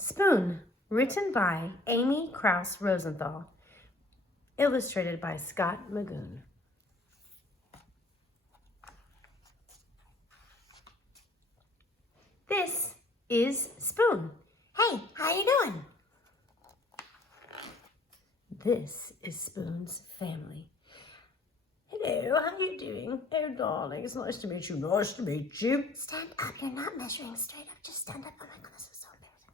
Spoon, written by Amy Krouse Rosenthal, illustrated by Scott Magoon. This is Spoon. Hey, how you doing? This is Spoon's family. Hello, how you doing? Oh, darling, it's nice to meet you. Nice to meet you. Stand up. You're not measuring straight up. Just stand up. Oh my goodness, it's so embarrassing.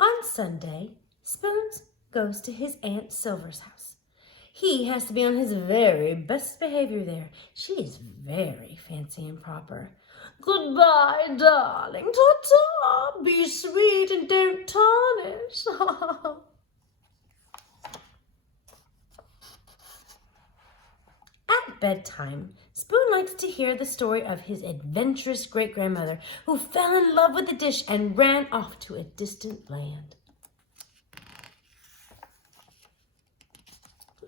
On Sunday, Spoons goes to his Aunt Silver's house. He has to be on his very best behavior there. She is very fancy and proper. Goodbye, darling. Ta-ta. Be sweet and don't tarnish. At bedtime, Spoon likes to hear the story of his adventurous great-grandmother who fell in love with a dish and ran off to a distant land.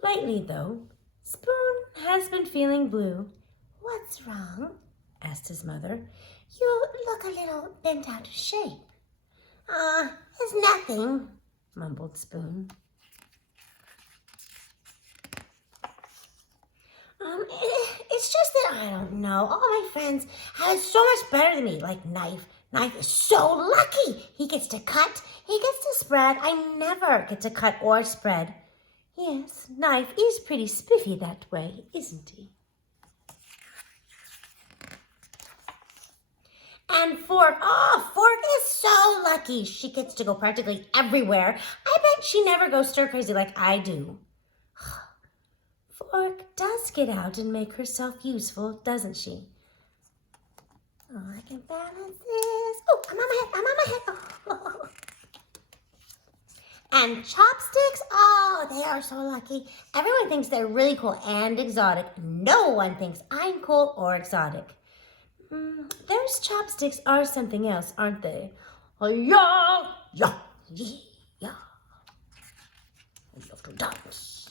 Lately, though, Spoon has been feeling blue. What's wrong? Asked his mother. You look a little bent out of shape. It's nothing, Mumbled Spoon. It's just that I don't know. All my friends have it so much better than me. Like Knife. Knife is so lucky. He gets to cut. He gets to spread. I never get to cut or spread. Yes, Knife is pretty spiffy that way, isn't he? And Fork. Oh, Fork is so lucky. She gets to go practically everywhere. I bet she never goes stir crazy like I do. Fork does get out and make herself useful, doesn't she? Oh, I can balance this. Oh, I'm on my head. Oh. And Chopsticks, oh, they are so lucky. Everyone thinks they're really cool and exotic. No one thinks I'm cool or exotic. Those chopsticks are something else, aren't they? Yeah, yeah, yeah. I love to dance.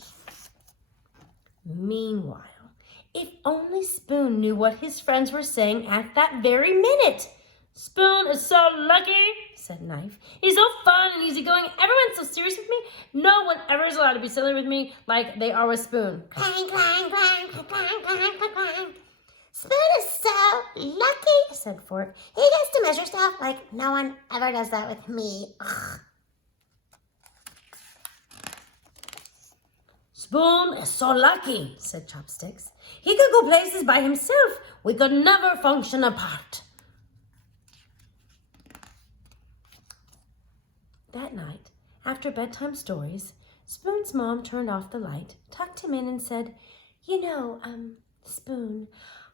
Meanwhile, if only Spoon knew what his friends were saying at that very minute. Spoon is so lucky, said Knife. He's so fun and easygoing. Everyone's so serious with me. No one ever is allowed to be silly with me like they are with Spoon. Clang, clang, clang, clang, clang, clang, clang. Spoon is so lucky, said Fork. He gets to measure stuff like no one ever does that with me. Ugh. Spoon is so lucky, said Chopsticks. He could go places by himself. We could never function apart. That night, after bedtime stories, Spoon's mom turned off the light, tucked him in, and said, You know, Spoon,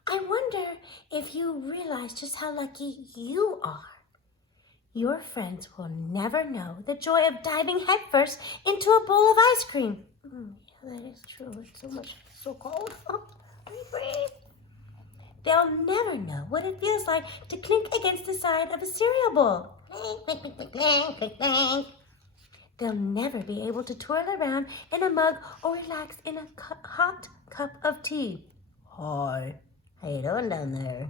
I wonder if you realize just how lucky you are. Your friends will never know the joy of diving headfirst into a bowl of ice cream. Yeah, that is true. It's so cold. They'll never know what it feels like to clink against the side of a cereal bowl. They'll never be able to twirl around in a mug or relax in a hot cup of tea. Hi. How you doing down there?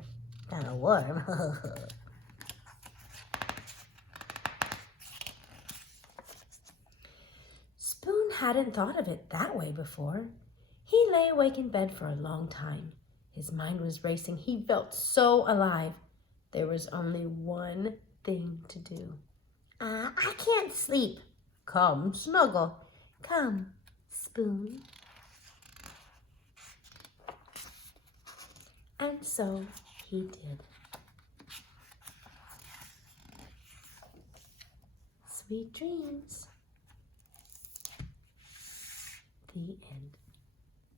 Kind of warm. Spoon hadn't thought of it that way before. He lay awake in bed for a long time. His mind was racing. He felt so alive. There was only one thing to do. I can't sleep. Come, snuggle. Come, Spoon. And so he did. Sweet dreams. The end.